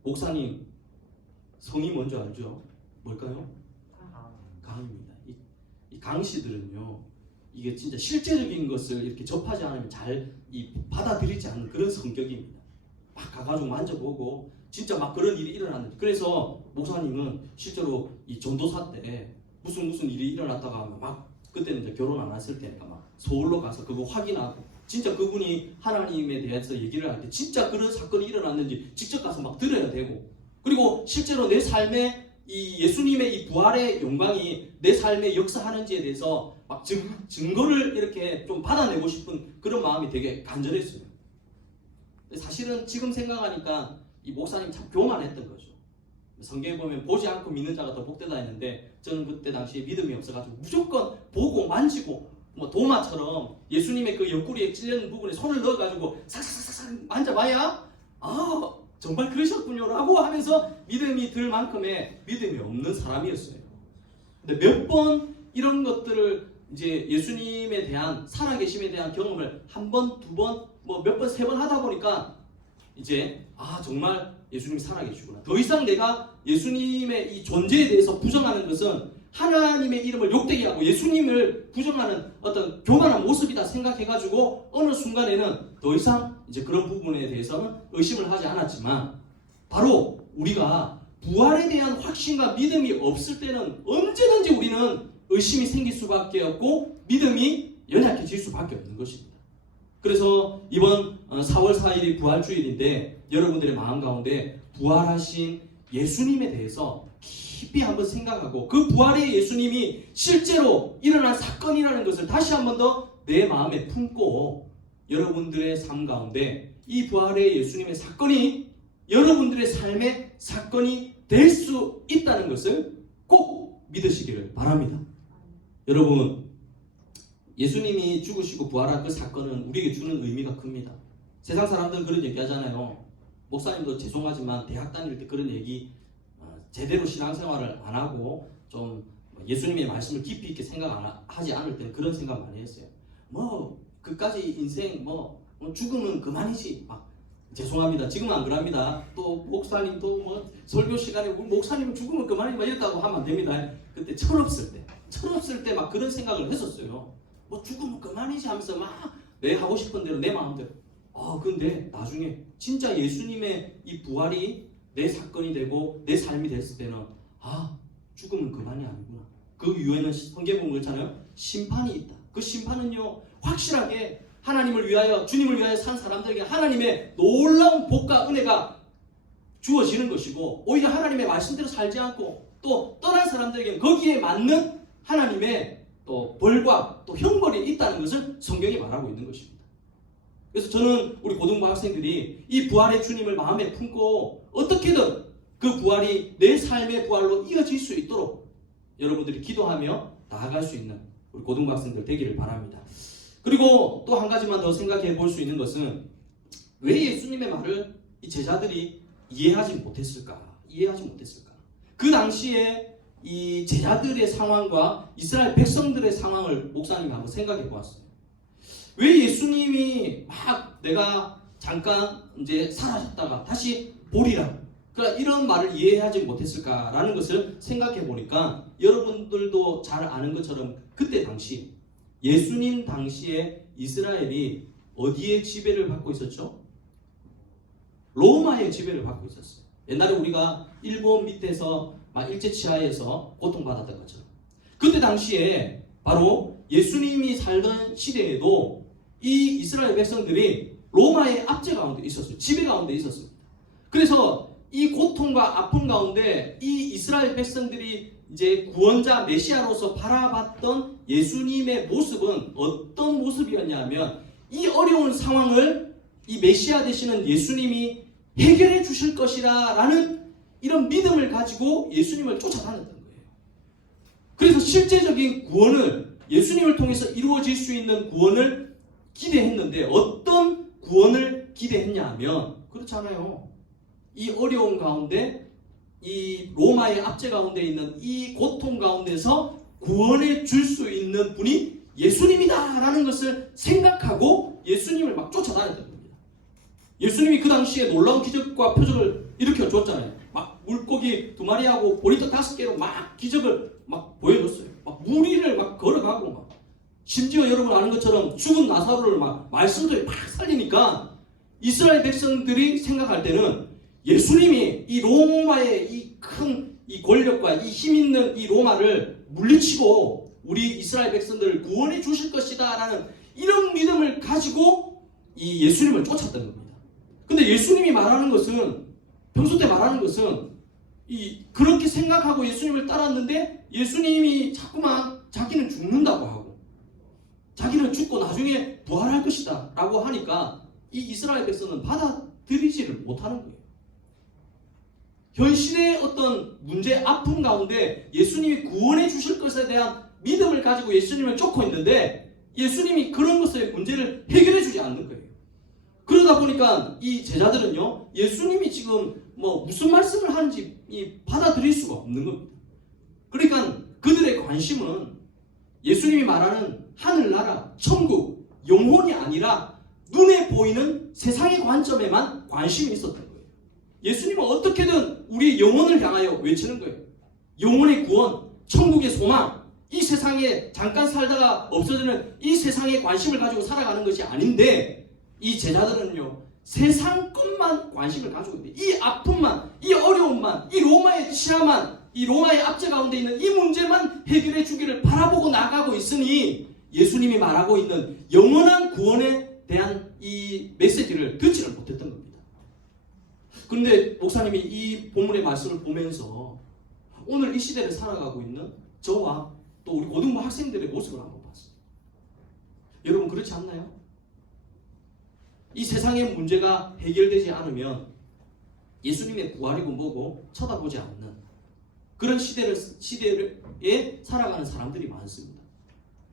목사님 성이 뭔지 알죠? 뭘까요? 강입니다. 이 강씨들은요, 이게 진짜 실제적인 것을 이렇게 접하지 않으면 잘 받아들이지 않는 그런 성격입니다. 막 가가지고 만져보고 진짜 막 그런 일이 일어났는데, 그래서 목사님은 실제로 이 전도사 때 무슨 일이 일어났다가 막 그때는 이제 결혼 안 했을 때니까 막 서울로 가서 그거 확인하고 진짜 그분이 하나님에 대해서 얘기를 할 때 진짜 그런 사건이 일어났는지 직접 가서 막 들어야 되고, 그리고 실제로 내 삶에 이 예수님의 이 부활의 영광이 내 삶에 역사하는지에 대해서 막 증거를 이렇게 좀 받아내고 싶은 그런 마음이 되게 간절했어요. 사실은 지금 생각하니까 이 목사님 참 교만했던 거죠. 성경에 보면 보지 않고 믿는 자가 더 복되다 했는데, 저는 그때 당시에 믿음이 없어가지고 무조건 보고 만지고 뭐 도마처럼 예수님의 그 옆구리에 찔리는 부분에 손을 넣어가지고 삭삭삭삭 만져봐야 정말 그러셨군요 라고 하면서 믿음이 들 만큼의 믿음이 없는 사람이었어요. 근데 몇 번 이런 것들을 이제 예수님에 대한 살아계심에 대한 경험을 한 번, 두 번, 뭐 몇 번, 세 번 하다 보니까 이제 정말 예수님이 살아계시구나. 더 이상 내가 예수님의 이 존재에 대해서 부정하는 것은 하나님의 이름을 욕되게 하고 예수님을 부정하는 어떤 교만한 모습이다 생각해가지고 어느 순간에는 더 이상 이제 그런 부분에 대해서는 의심을 하지 않았지만, 바로 우리가 부활에 대한 확신과 믿음이 없을 때는 언제든지 우리는 의심이 생길 수밖에 없고 믿음이 연약해질 수밖에 없는 것입니다. 그래서 이번 4월 4일이 부활주일인데 여러분들의 마음 가운데 부활하신 예수님에 대해서 깊이 한번 생각하고 그 부활의 예수님이 실제로 일어난 사건이라는 것을 다시 한번 더 내 마음에 품고 여러분들의 삶 가운데 이 부활의 예수님의 사건이 여러분들의 삶의 사건이 될 수 있다는 것을 꼭 믿으시기를 바랍니다. 여러분, 예수님이 죽으시고 부활한 그 사건은 우리에게 주는 의미가 큽니다. 세상 사람들은 그런 얘기 하잖아요. 목사님도 죄송하지만 대학 다닐 때 그런 얘기 제대로 신앙생활을 안 하고 좀 예수님의 말씀을 깊이 있게 생각하지 않을 때는 그런 생각 많이 했어요. 그까지 인생 죽으면 그만이지. 죄송합니다. 지금은 안 그럽니다. 또 목사님도 설교 시간에 목사님은 죽으면 그만이지 이랬다고 하면 안 됩니다. 그때 철없을 때 막 그런 생각을 했었어요. 죽으면 그만이지 하면서 막 내 하고 싶은 대로 내 마음대로. 근데 나중에 진짜 예수님의 이 부활이 내 사건이 되고 내 삶이 됐을 때는 죽으면 그만이 아니구나. 그 이후에는 성경에 보면 그렇잖아요. 심판이 있다. 그 심판은요, 확실하게 하나님을 위하여, 주님을 위하여 산 사람들에게 하나님의 놀라운 복과 은혜가 주어지는 것이고, 오히려 하나님의 말씀대로 살지 않고 또 떠난 사람들에게는 거기에 맞는 하나님의 또 벌과 또 형벌이 있다는 것을 성경이 말하고 있는 것입니다. 그래서 저는 우리 고등부 학생들이 이 부활의 주님을 마음에 품고 어떻게든 그 부활이 내 삶의 부활로 이어질 수 있도록 여러분들이 기도하며 나아갈 수 있는 우리 고등부 학생들 되기를 바랍니다. 그리고 또 한 가지만 더 생각해 볼 수 있는 것은, 왜 예수님의 말을 이 제자들이 이해하지 못했을까? 그 당시에 이 제자들의 상황과 이스라엘 백성들의 상황을 목사님이 한번 생각해 보았어요. 왜 예수님이 내가 잠깐 이제 사라졌다가 다시 보리라, 그러니까 이런 말을 이해하지 못했을까라는 것을 생각해 보니까, 여러분들도 잘 아는 것처럼 그때 당시 예수님 당시에 이스라엘이 어디에 지배를 받고 있었죠? 로마의 지배를 받고 있었어요. 옛날에 우리가 일본 밑에서 일제 치하에서 고통받았던 것처럼, 그때 당시에 바로 예수님이 살던 시대에도 이 이스라엘 백성들이 로마의 압제 가운데 있었어요. 지배 가운데 있었습니다. 그래서 이 고통과 아픔 가운데 이 이스라엘 백성들이 이제 구원자 메시아로서 바라봤던 예수님의 모습은 어떤 모습이었냐면 이 어려운 상황을 이 메시아 되시는 예수님이 해결해 주실 것이라 라는 이런 믿음을 가지고 예수님을 쫓아다녔던 거예요. 그래서 실제적인 구원을 예수님을 통해서 이루어질 수 있는 구원을 기대했는데 어떤 구원을 기대했냐 하면 그렇잖아요. 이 어려운 가운데 이 로마의 압제 가운데 있는 이 고통 가운데서 구원해 줄 수 있는 분이 예수님이다 라는 것을 생각하고 예수님을 막 쫓아다녔던 겁니다. 예수님이 그 당시에 놀라운 기적과 표적을 일으켜 줬잖아요. 막 물고기 2마리하고 보리떡 5개로 막 기적을 막 보여줬어요. 막 무리를 막 걸어가고 막 심지어 여러분 아는 것처럼 죽은 나사로를 막 말씀대로 막 살리니까 이스라엘 백성들이 생각할 때는 예수님이 이 로마의 이 큰 이 권력과 이 힘 있는 이 로마를 물리치고 우리 이스라엘 백성들을 구원해 주실 것이다 라는 이런 믿음을 가지고 이 예수님을 쫓았던 겁니다. 근데 예수님이 말하는 것은 평소 때 말하는 것은 그렇게 생각하고 예수님을 따랐는데 예수님이 자꾸만 자기는 죽는다고 하고 자기는 죽고 나중에 부활할 것이다 라고 하니까 이 이스라엘 백성은 받아들이지를 못하는 거예요. 현실의 어떤 문제, 아픔 가운데 예수님이 구원해 주실 것에 대한 믿음을 가지고 예수님을 쫓고 있는데 예수님이 그런 것의 문제를 해결해 주지 않는 거예요. 그러다 보니까 이 제자들은요, 예수님이 지금 뭐 무슨 말씀을 하는지 받아들일 수가 없는 겁니다. 그러니까 그들의 관심은 예수님이 말하는 하늘나라, 천국, 영혼이 아니라 눈에 보이는 세상의 관점에만 관심이 있었던 거예요. 예수님은 어떻게든 우리의 영혼을 향하여 외치는 거예요. 영혼의 구원, 천국의 소망, 이 세상에 잠깐 살다가 없어지는 이 세상에 관심을 가지고 살아가는 것이 아닌데 이 제자들은요, 세상 것만 관심을 가지고 있는데 이 아픔만, 이 어려움만, 이 로마의 치하만, 이 로마의 압제 가운데 있는 이 문제만 해결해 주기를 바라보고 나가고 있으니 예수님이 말하고 있는 영원한 구원에 대한 이 메시지를 듣지를 못했던 겁니다. 그런데 목사님이 이 본문의 말씀을 보면서 오늘 이 시대를 살아가고 있는 저와 또 우리 고등부 학생들의 모습을 한번 봤어요. 여러분 그렇지 않나요? 이 세상의 문제가 해결되지 않으면 예수님의 부활이고 뭐고 쳐다보지 않는 그런 시대에 살아가는 사람들이 많습니다.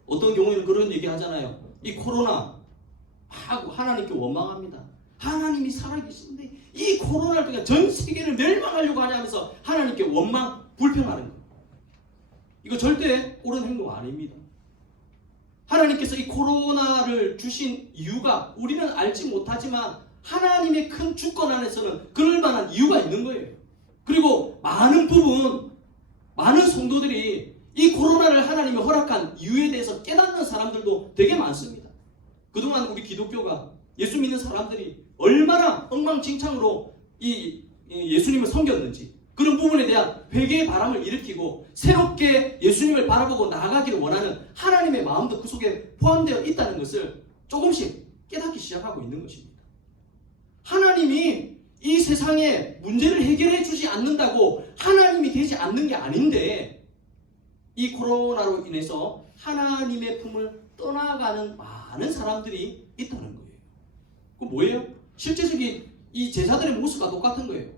어떤 경우에는 그런 얘기 하잖아요. 이 코로나 하고 하나님께 원망합니다. 하나님이 살아계신데 이 코로나를 통해 전 세계를 멸망하려고 하냐면서 하나님께 원망, 불평하는 거예요. 이거 절대 옳은 행동 아닙니다. 하나님께서 이 코로나를 주신 이유가 우리는 알지 못하지만 하나님의 큰 주권 안에서는 그럴 만한 이유가 있는 거예요. 그리고 많은 성도들이 이 코로나를 하나님이 허락한 이유에 대해서 깨닫는 사람들도 되게 많습니다. 그동안 우리 기독교가 예수 믿는 사람들이 얼마나 엉망진창으로 이 예수님을 섬겼는지 그런 부분에 대한 회개의 바람을 일으키고 새롭게 예수님을 바라보고 나아가기를 원하는 하나님의 마음도 그 속에 포함되어 있다는 것을 조금씩 깨닫기 시작하고 있는 것입니다. 하나님이 이 세상의 문제를 해결해 주지 않는다고 하나님이 되지 않는 게 아닌데 이 코로나로 인해서 하나님의 품을 떠나가는 많은 사람들이 있다는 거예요. 그 뭐예요? 실제적인 이 제자들의 모습과 똑같은 거예요.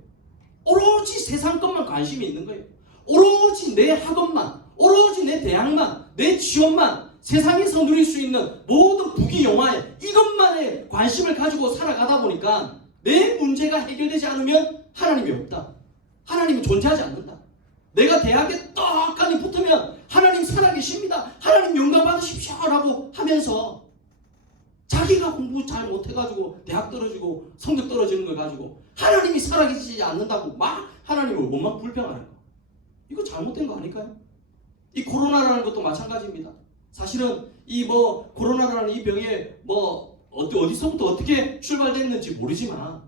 오로지 세상 것만 관심이 있는 거예요. 오로지 내 학업만, 오로지 내 대학만, 내 취업만, 세상에서 누릴 수 있는 모든 부귀 영화에 이것만에 관심을 가지고 살아가다 보니까 내 문제가 해결되지 않으면 하나님이 없다. 하나님은 존재하지 않는다. 내가 대학에 떡하니 붙으면 하나님 살아계십니다. 하나님 영광 받으십시오 라고 하면서 자기가 공부 잘 못해가지고 대학 떨어지고 성적 떨어지는 걸 가지고 하나님이 살아계시지 않는다고 막 하나님을 원망 불평하는 거. 이거 잘못된 거 아닐까요? 이 코로나라는 것도 마찬가지입니다. 사실은 이 코로나라는 이 병에 어디서부터 어떻게 출발됐는지 모르지만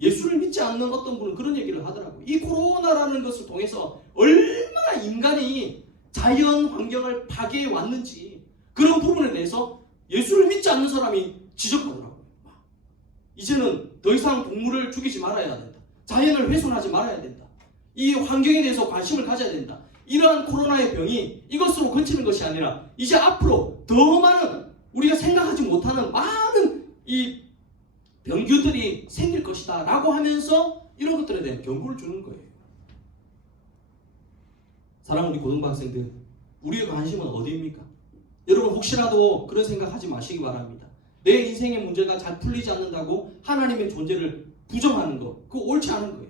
예수를 믿지 않는 어떤 분은 그런 얘기를 하더라고요. 이 코로나라는 것을 통해서 얼마나 인간이 자연 환경을 파괴해 왔는지 그런 부분에 대해서 예수를 믿지 않는 사람이 지적하더라고요. 이제는 더 이상 동물을 죽이지 말아야 된다. 자연을 훼손하지 말아야 된다. 이 환경에 대해서 관심을 가져야 된다. 이러한 코로나의 병이 이것으로 그치는 것이 아니라 이제 앞으로 더 많은 우리가 생각하지 못하는 많은 이 병규들이 생길 것이다 라고 하면서 이런 것들에 대한 경고를 주는 거예요. 사랑하는 우리 고등부 학생들, 우리의 관심은 어디입니까? 여러분 혹시라도 그런 생각하지 마시기 바랍니다. 내 인생의 문제가 잘 풀리지 않는다고 하나님의 존재를 부정하는 거, 그거 옳지 않은 거예요.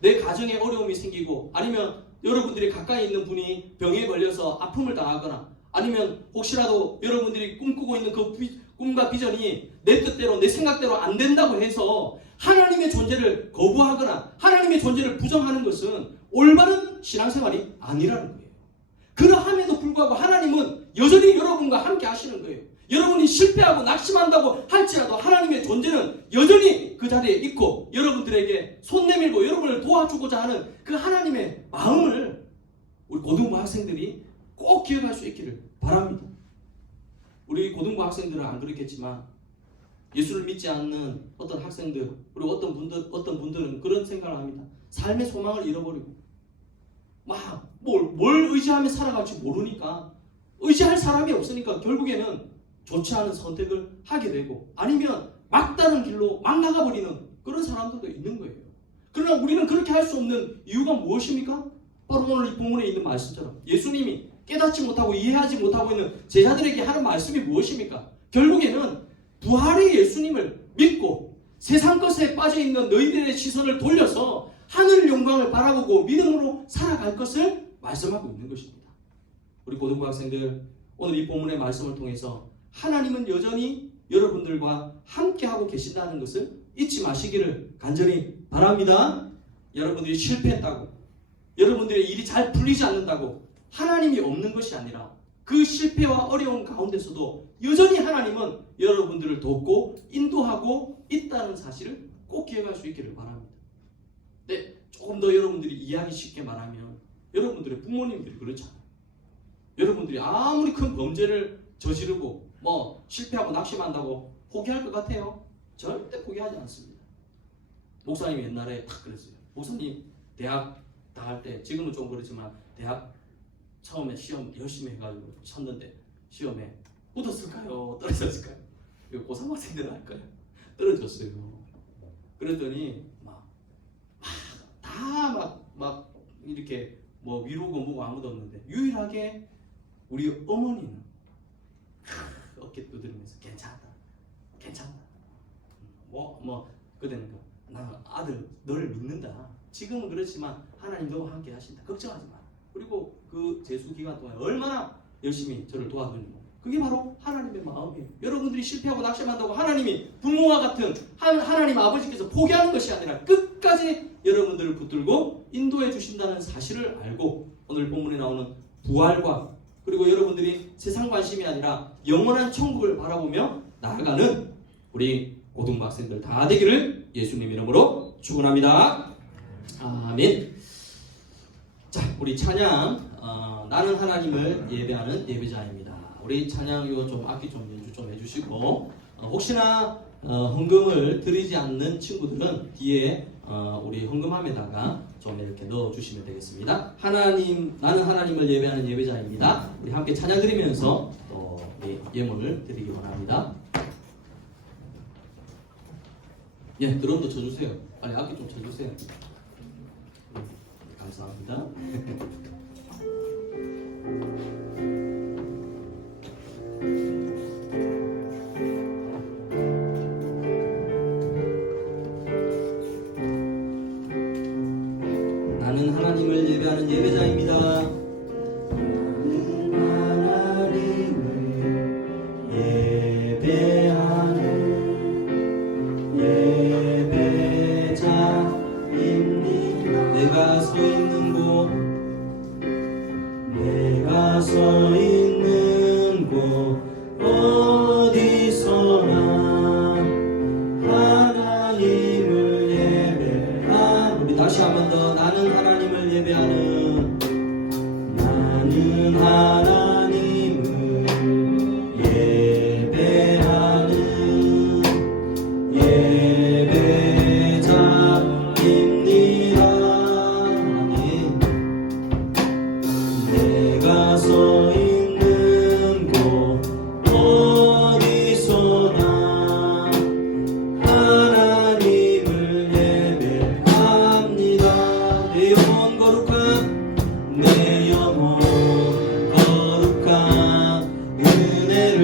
내 가정에 어려움이 생기고 아니면 여러분들이 가까이 있는 분이 병에 걸려서 아픔을 당하거나 아니면 혹시라도 여러분들이 꿈꾸고 있는 그 꿈과 비전이 내 뜻대로 내 생각대로 안 된다고 해서 하나님의 존재를 거부하거나 하나님의 존재를 부정하는 것은 올바른 신앙생활이 아니라는 거예요. 그러함에도 불구하고 하나님은 여전히 여러분과 함께 하시는 거예요. 여러분이 실패하고 낙심한다고 할지라도 하나님의 존재는 여전히 그 자리에 있고 여러분들에게 손 내밀고 여러분을 도와주고자 하는 그 하나님의 마음을 우리 고등부 학생들이 꼭 기억할 수 있기를 바랍니다. 우리 고등부 학생들은 안 그렇겠지만 예수를 믿지 않는 어떤 학생들 그리고 어떤 분들은 그런 생각을 합니다. 삶의 소망을 잃어버리고 막 뭘 의지하며 살아갈지 모르니까 의지할 사람이 없으니까 결국에는 좋지 않은 선택을 하게 되고 아니면 막다른 길로 막 나가버리는 그런 사람들도 있는 거예요. 그러나 우리는 그렇게 할 수 없는 이유가 무엇입니까? 바로 오늘 이 본문에 있는 말씀처럼 예수님이 깨닫지 못하고 이해하지 못하고 있는 제자들에게 하는 말씀이 무엇입니까? 결국에는 부활의 예수님을 믿고 세상 것에 빠져있는 너희들의 시선을 돌려서 하늘 영광을 바라보고 믿음으로 살아갈 것을 말씀하고 있는 것입니다. 우리 고등부 학생들 오늘 이 본문의 말씀을 통해서 하나님은 여전히 여러분들과 함께하고 계신다는 것을 잊지 마시기를 간절히 바랍니다. 여러분들이 실패했다고 여러분들의 일이 잘 풀리지 않는다고 하나님이 없는 것이 아니라 그 실패와 어려운 가운데서도 여전히 하나님은 여러분들을 돕고 인도하고 있다는 사실을 꼭 기억할 수 있기를 바랍니다. 네, 조금 더 여러분들이 이해하기 쉽게 말하면 여러분들의 부모님들이 그렇잖아요. 여러분들이 아무리 큰 범죄를 저지르고 실패하고 낙심한다고 포기할 것 같아요? 절대 포기하지 않습니다. 목사님이 옛날에 딱 그랬어요. 목사님 대학 다 할 때 지금은 좀 그렇지만 대학 처음에 시험 열심히 해가지고 쳤는데 시험에 붙었을까요? 떨어졌을까요? 이거 고3 학생들은 할까요? 떨어졌어요. 그랬더니 막 이렇게 미루고 뭐고 아무도 없는데 유일하게 우리 어머니는 어깨 두드리면서 괜찮다. 그때는 나 아들 너를 믿는다. 지금은 그렇지만 하나님 너와 함께 하신다. 걱정하지 마. 그리고 그 재수 기간 동안 얼마나 열심히 저를 도와주는가. 그게 바로 하나님의 마음이에요. 여러분들이 실패하고 낙심한다고 하나님이 부모와 같은 하나님 아버지께서 포기하는 것이 아니라 끝까지 여러분들을 붙들고 인도해 주신다는 사실을 알고 오늘 본문에 나오는 부활과 그리고 여러분들이 세상 관심이 아니라 영원한 천국을 바라보며 나아가는 우리 고등부 학생들 다 되기를 예수님 이름으로 축원합니다. 아멘. 자, 우리 찬양 나는 하나님을 예배하는 예배자입니다. 우리 찬양 이거 좀 악기 좀 연주 좀 해주시고 혹시나 헌금을 드리지 않는 친구들은 뒤에 우리 헌금함에다가 좀 이렇게 넣어주시면 되겠습니다. 나는 하나님을 예배하는 예배자입니다. 우리 함께 찬양 드리면서 예물을 드리기 원합니다. 예, 드럼도 쳐주세요. 빨리 악기 좀 쳐주세요. 감사합니다. 나는 하나님을 예배하는 예배자입니다. 나는 하나님을 예배하는 예배자입니다. 내가 서 있는 곳 내가 서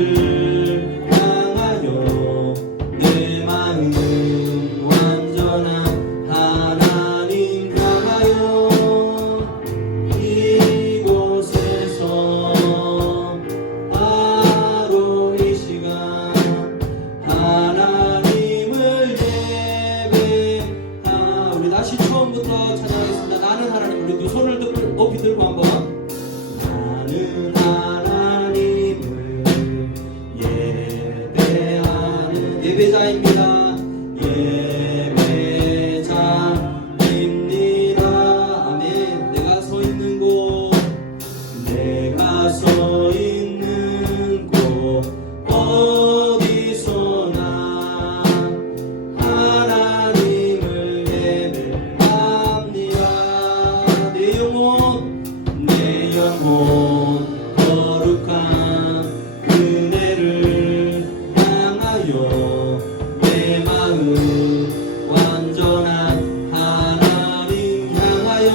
은혜를 향하여 내 마음은 완전한 하나님 향하여 이곳에서 바로 이 시간 하나님을 예배하. 우리 다시 처음부터 찾아가겠습니다. 나는 하나님. 우리 두 손을 높이 들고 한번. 나는 하나님을 예배하는 예배자입니다. 예배자입니다. 아멘. 내가 서 있는 곳, 내가 서 있는 곳 어디서나 하나님을 예배합니다. 내 영혼 거룩한 은혜를 향하여 내 마음 완전한 하나님 향하여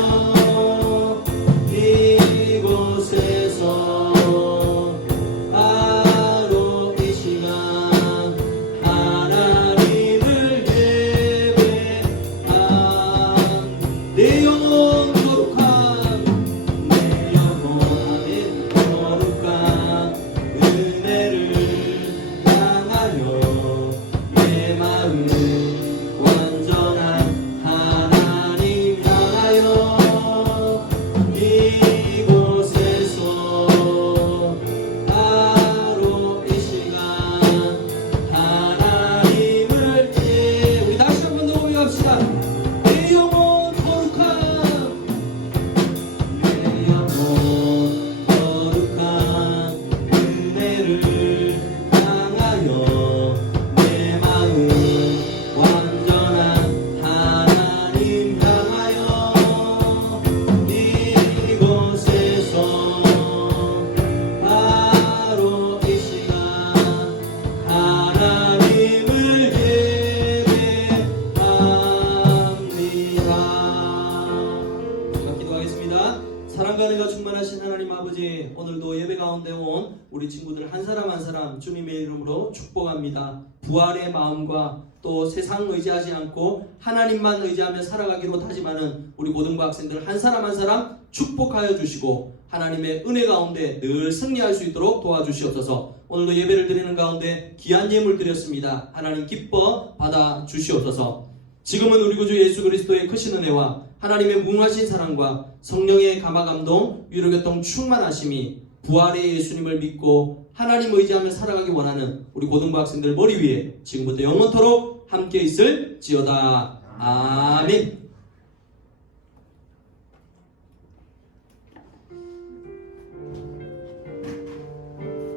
이곳에서 바로 이 시간 하나님을 예배한 내 영혼 거룩한 내 영혼 아멘 거룩한 은혜를 향하여 내 마음 완전한 하나님 향하여 이곳에서 바로 이 시간 하나님을 우리 다시 한번 더 고백합시다. 내 영혼 거룩한 내 영혼 거룩한 은혜를 향하여 내 마음 완전한 하나님 향하여 이곳에서 바로 이 시간 하나님을 예배합니다. 제가 기도하겠습니다. 사랑과 은혜가 충만하신 하나님 아버지, 오늘도 예배 가운데 온 우리 친구들 한 사람 한 사람 주님의 이름으로 축복합니다. 부활의 마음과 또 세상 의지하지 않고 하나님만 의지하며 살아가기로 다짐하는 우리 고등부 학생들 한 사람 한 사람 축복하여 주시고 하나님의 은혜 가운데 늘 승리할 수 있도록 도와주시옵소서. 오늘도 예배를 드리는 가운데 귀한 예물 드렸습니다. 하나님 기뻐 받아 주시옵소서. 지금은 우리 구주 예수 그리스도의 크신 은혜와 하나님의 무궁하신 사랑과 성령의 감화감동 위로교통 충만하심이 부활의 예수님을 믿고 하나님 의지하며 살아가기 원하는 우리 고등부 학생들 머리 위에 지금부터 영원토록 함께 있을지어다. 아멘.